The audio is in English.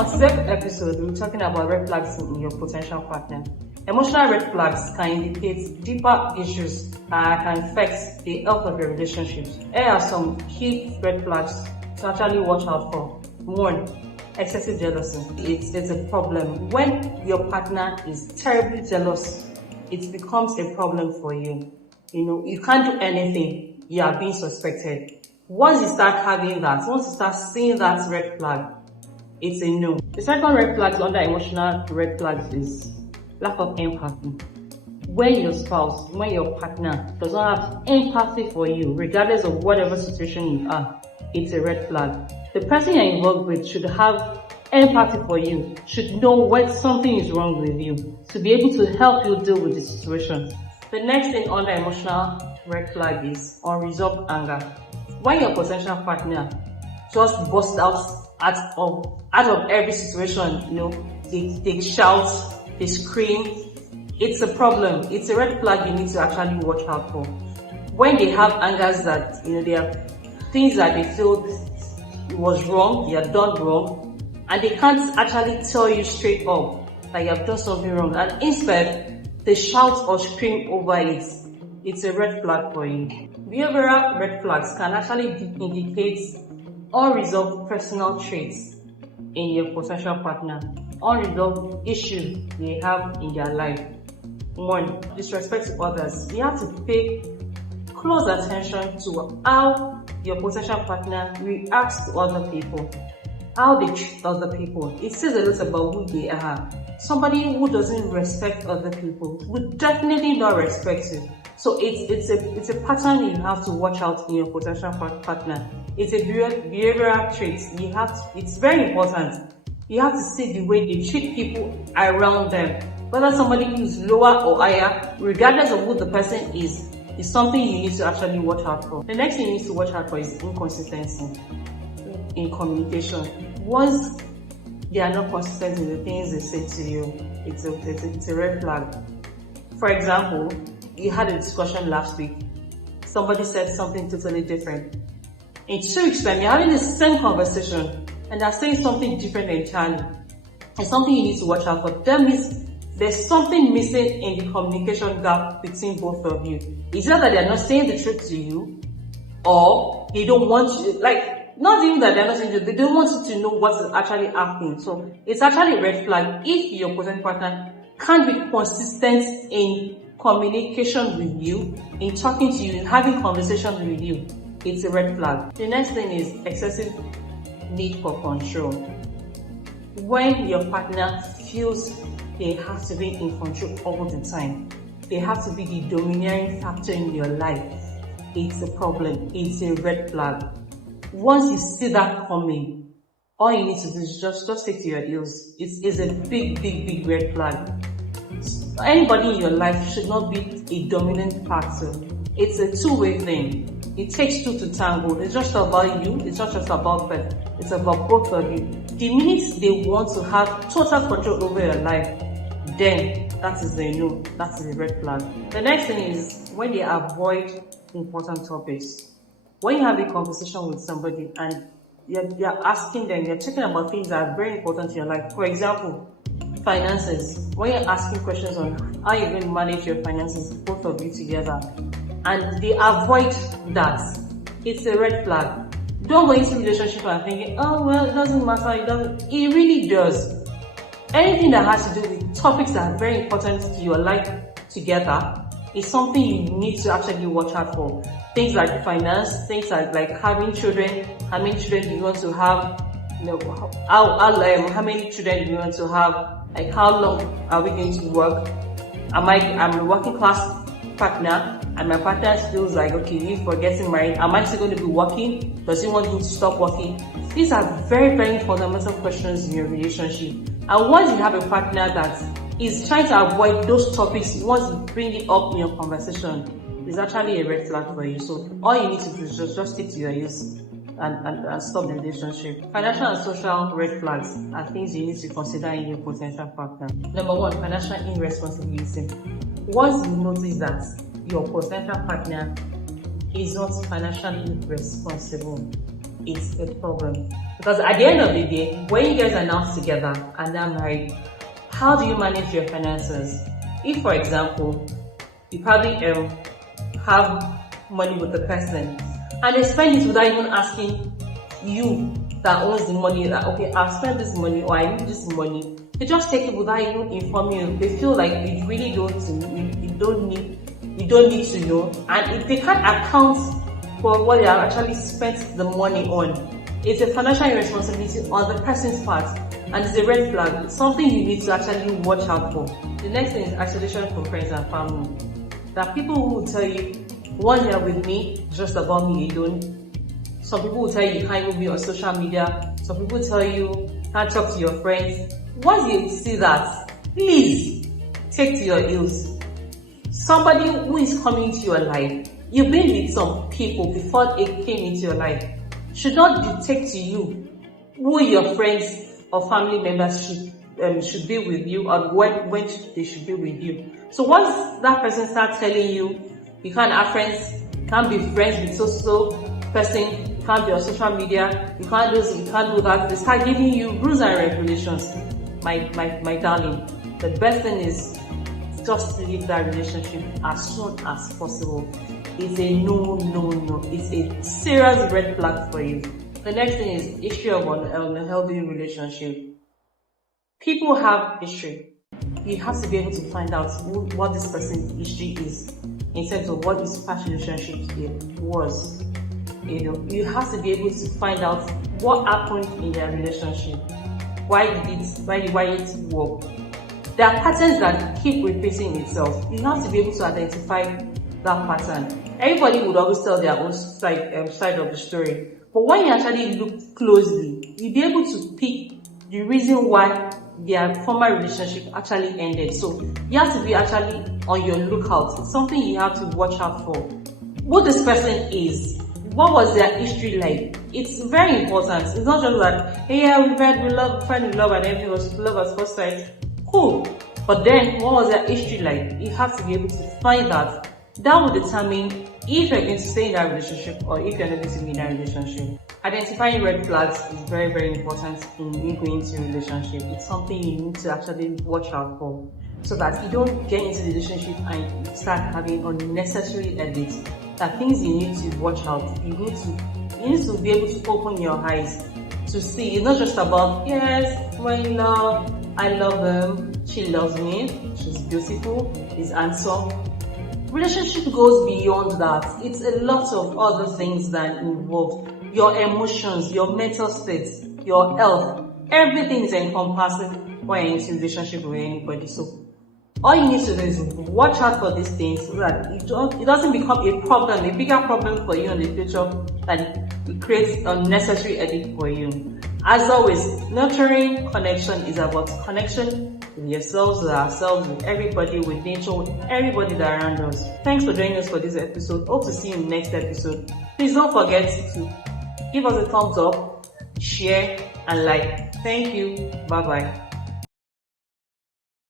On today's episode, we're talking about red flags in your potential partner. Emotional red flags can indicate deeper issues that can affect the health of your relationships. Here are some key red flags to actually watch out for. 1. Excessive jealousy. It's a problem. When your partner is terribly jealous, it becomes a problem for you. You can't do anything. You are being suspected. Once you start having that, once you start seeing that red flag, it's a no. The second red flag under emotional red flags is lack of empathy. When your spouse, when your partner does not have empathy for you, regardless of whatever situation you are, it's a red flag. The person you're involved with should have empathy for you, should know when something is wrong with you, to be able to help you deal with the situation. The next thing under emotional red flag is unresolved anger. When your potential partner just bursts out of every situation, they shout, they scream, it's a problem. It's a red flag you need to actually watch out for. When they have angers that, they have things that they feel was wrong, you have done wrong, and they can't actually tell you straight up that you have done something wrong, and instead they shout or scream over it, it's a red flag for you. Behavioral red flags can actually indicate unresolved personal traits in your potential partner, unresolved issues they have in their life. 1. Disrespect to others. You have to pay close attention to how your potential partner reacts to other people, how they treat other people. It says a lot about who they are. Somebody who doesn't respect other people would definitely not respect you. So it's a pattern you have to watch out in your potential partner. It's a behavioral trait. It's very important. You have to see the way they treat people around them. Whether somebody is lower or higher, regardless of who the person is something you need to actually watch out for. The next thing you need to watch out for is inconsistency in communication. Once they are not consistent in the things they say to you, it's a red flag. For example, you had a discussion last week. Somebody said something totally different. In 2 weeks' time, you're having the same conversation and they're saying something different entirely. It's something you need to watch out for. That means there's something missing in the communication gap between both of you. It's not that they're not saying the truth to you, or they don't want you, not even that they're not saying the truth, they don't want you to know what is actually happening. So it's actually a red flag if your potential partner can't be consistent in communication with you, in talking to you, in having conversations with you. It's a red flag. The next thing is excessive need for control. When your partner feels they have to be in control all the time, they have to be the domineering factor in your life, it's a problem. It's a red flag. Once you see that coming, all you need to do is just stick to your heels. It's a big red flag. Anybody in your life should not be a dominant factor. It's a two-way thing. It takes two to tango. It's just about you. It's not just about them. It's about both of you. The minute they want to have total control over your life, then that is a no. That is a red flag. The next thing is when they avoid important topics. When you have a conversation with somebody and you're asking them, you're talking about things that are very important in your life. For example, finances. When you're asking questions on how you're going to manage your finances, both of you together, and they avoid that, it's a red flag. Don't go into a relationship and thinking, oh well, it doesn't matter, it really does. Anything that has to do with topics that are very important to your life together is something you need to actually watch out for. Things like finance, things like having children, how many children do you want to have, how many children do you want to have, how long are we going to work? I'm a working class partner and my partner feels like, okay, if we're getting married, am I still going to be working? Does he want me to stop working? These are very, very fundamental questions in your relationship. And once you have a partner that is trying to avoid those topics, you want to bring it up in your conversation, it's actually a red flag for you. So all you need to do is just stick to your heels and stop the relationship. Financial and social red flags are things you need to consider in your potential partner. Number 1, financial irresponsibility. Once you notice that your potential partner is not financially responsible, it's a problem. Because at the end of the day, when you guys are now together and are married, how do you manage your finances? If, for example, you probably have money with the person and they spend it without even asking you that owns the money that, okay, I've spent this money or I need this money. They just take it without even informing you. They feel like you really you don't need to know. And if they can't account for what they have actually spent the money on, it's a financial irresponsibility on the person's part, and it's a red flag. It's something you need to actually watch out for. The next thing is isolation from friends and family. There are people who will tell you, one year with me, just about me alone. Some people will tell you can't even be on social media. Some people tell you can't talk to your friends. Once you see that, please take to your heels. Somebody who is coming into your life, you've been with some people before they came into your life, should not dictate to you who your friends or family members should be with you or when they should be with you. So once that person starts telling you you can't have friends, can't be friends with so person, you can't be on social media, you can't do this, you can't do that, they start giving you rules and regulations. My darling, the best thing is just leave that relationship as soon as possible. It's a no. It's a serious red flag for you. The next thing is issue of unhealthy relationship. People have history. You have to be able to find out what this person's history is in terms of what his past relationship was. You have to be able to find out what happened in their relationship. Why it work? There are patterns that keep repeating itself. You have to be able to identify that pattern. Everybody would always tell their own side of the story. But when you actually look closely, you'll be able to pick the reason why their former relationship actually ended. So you have to be actually on your lookout. It's something you have to watch out for. Who this person is, what was their history like? It's very important. It's not just like, hey, yeah, we fell in love and everything was love at first sight. Cool. But then, what was their history like? You have to be able to find that. That will determine if you're going to stay in that relationship or if you're not going to be in that relationship. Identifying red flags is very, very important in you going into a relationship. It's something you need to actually watch out for so that you don't get into the relationship and start having unnecessary edits. That things you need to watch out. You need to be able to open your eyes to see. It's not just about, yes, we're in love, I love him, she loves me, she's beautiful, he's handsome. Relationship goes beyond that. It's a lot of other things that involve your emotions, your mental state, your health. Everything is encompassing when you're in a relationship with anybody. So all you need to do is watch out for these things so that it doesn't become a problem, a bigger problem for you in the future, that it creates unnecessary edit for you. As always, nurturing connection is about connection with yourselves, with ourselves, with everybody, with nature, with everybody that around us. Thanks for joining us for this episode. Hope to see you in the next episode. Please don't forget to give us a thumbs up, share, and like. Thank you. Bye-bye.